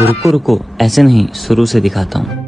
रुको रुको, ऐसे नहीं, शुरू से दिखाता हूँ।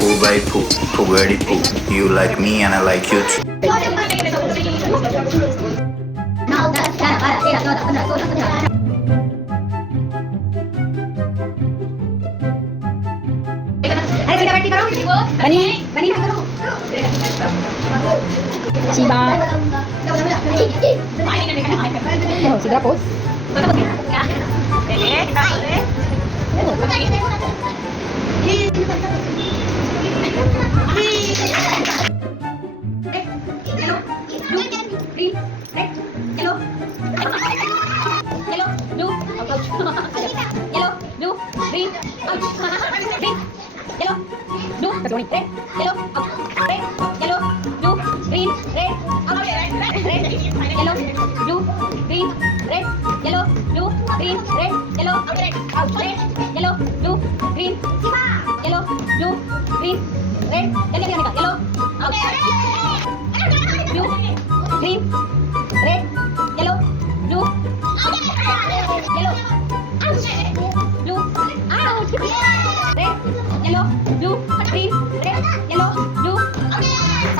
Poo by poo, Pugadi poo. You like me and I like you too. Shiba. Oh, segera pose.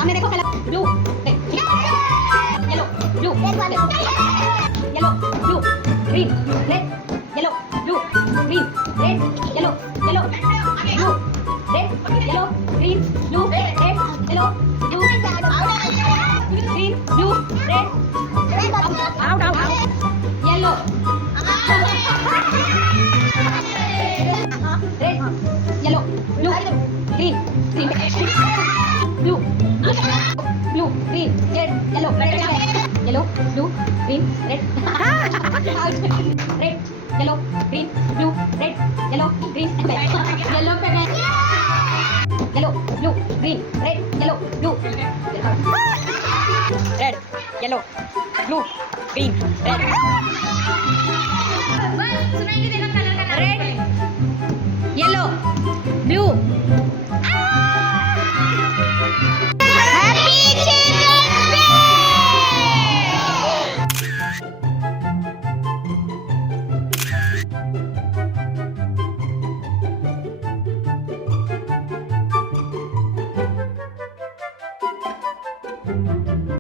सामने देखो पहले blue yellow blue yellow blue green red yellow blue green red yellow yellow blue red yellow green blue red yellow blue green blue red out out yellow red yellow blue green green blue blue green red yellow yellow blue green red red yellow green blue red yellow green yellow yellow blue green red yellow blue red yellow blue green red red yellow blue